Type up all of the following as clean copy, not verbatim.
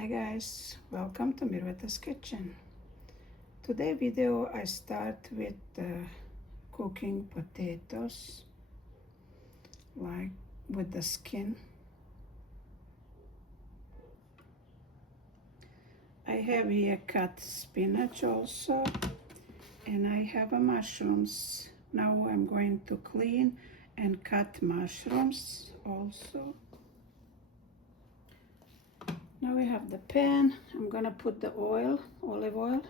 Hi guys, welcome to Mirveta's kitchen. Today video I start with cooking potatoes, like with the skin. I have here cut spinach also, and I have mushrooms. Now I'm going to clean and cut mushrooms also. Now we have the pan. I'm gonna put the oil, olive oil.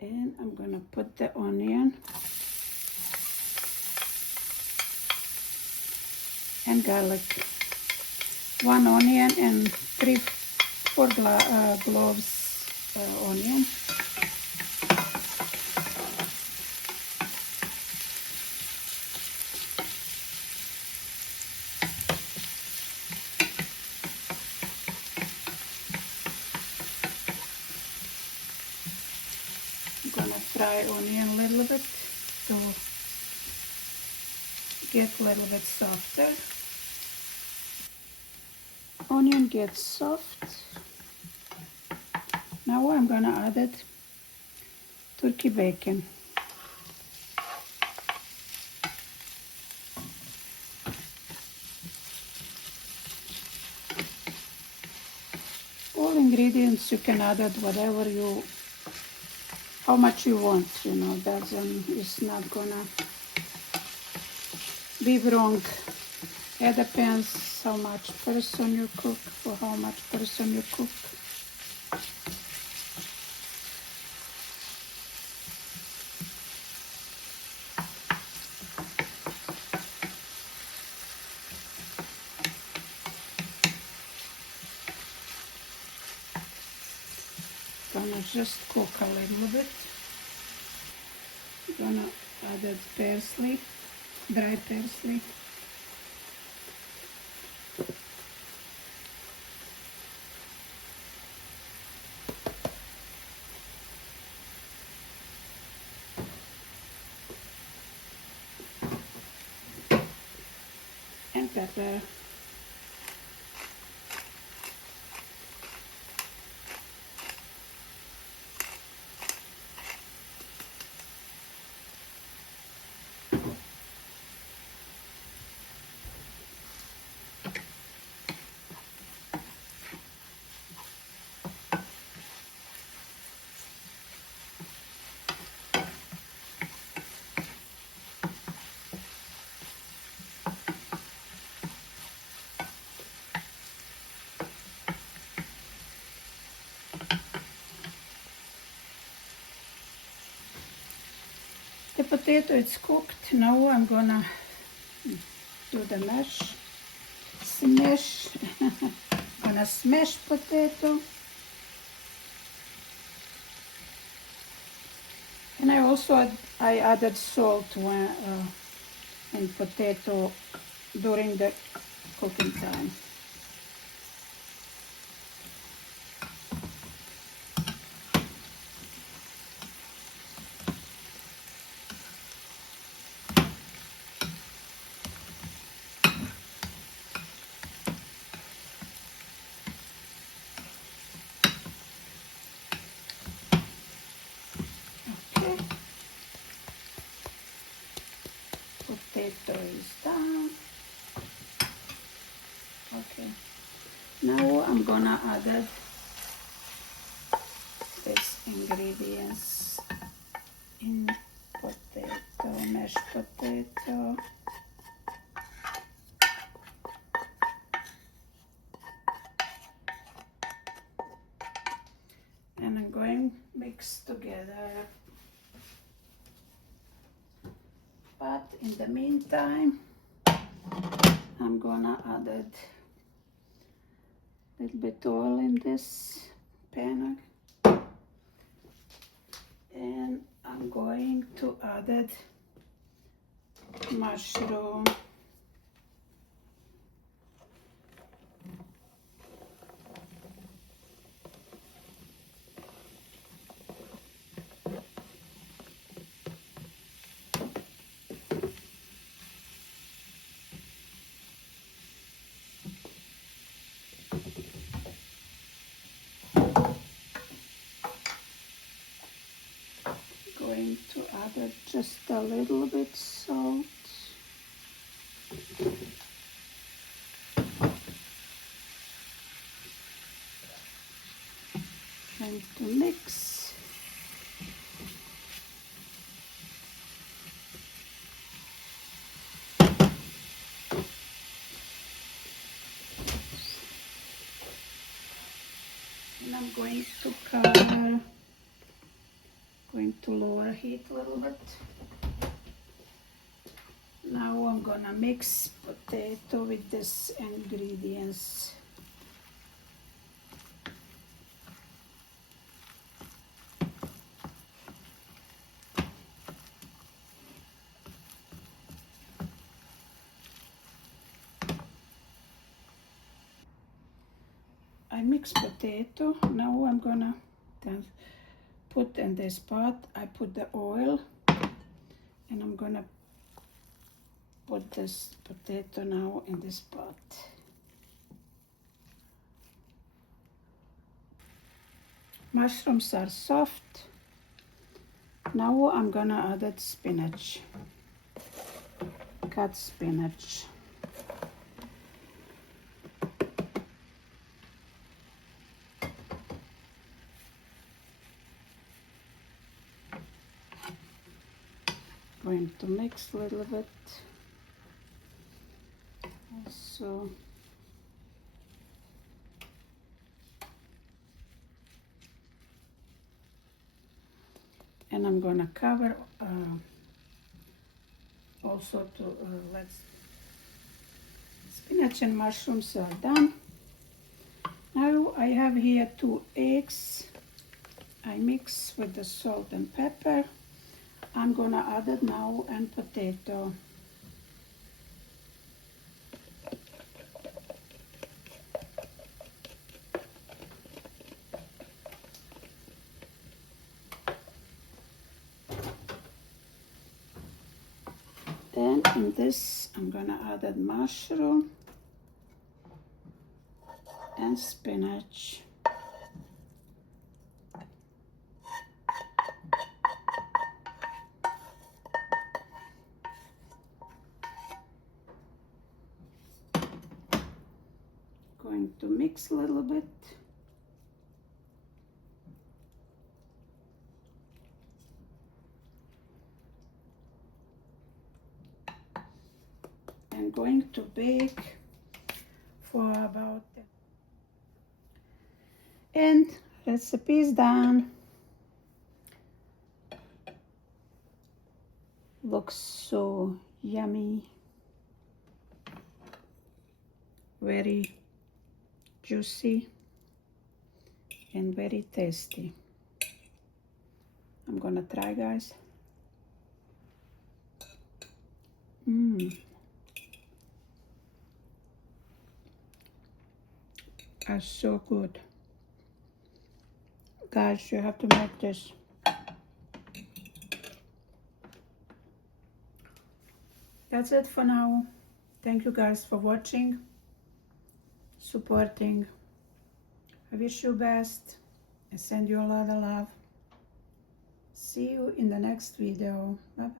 And I'm gonna put the onion and garlic. 1 onion and 3-4 cloves onion. I'm gonna fry onion a little bit to get a little bit softer. Onion gets soft. Now I'm gonna add it turkey bacon. All ingredients you can add it whatever you, how much you want, it's not gonna be wrong. It depends how much person you cook, for how much person you cook. Gonna just cook a little bit. Gonna add the parsley, dry parsley. And pepper. The potato is cooked. Now I'm gonna do the smash. Gonna smash potato. And I added salt when in potato during the cooking time. Potato is done. Okay. Now I'm gonna add these ingredients in potato, mashed potato. And I'm going to mix together. But in the meantime, I'm gonna add a little bit oil in this pan. And I'm going to add mushroom. going to add just a little bit salt. Going to mix. And I'm going to cover, going to lower heat a little bit. Now I'm gonna mix potato with these ingredients. I mix potato. Now I'm gonna put in this pot. I put the oil, and I'm gonna put this potato now in this pot. Mushrooms are soft. Now I'm gonna add that spinach. Cut spinach. Going to mix a little bit. Also, and I'm gonna cover also to let's spinach and mushrooms are done. Now I have here 2 eggs. I mix with the salt and pepper. I'm gonna add it now and potato. Then in this I'm gonna add that mushroom and spinach. Going to mix a little bit. And going to bake for about, and recipe is done. Looks so yummy, very juicy and very tasty. I'm gonna try, guys. Are so good. Guys, you have to make this. That's it for now. Thank you guys for watching, supporting. I wish you best. I send you a lot of love. See you in the next video. Bye.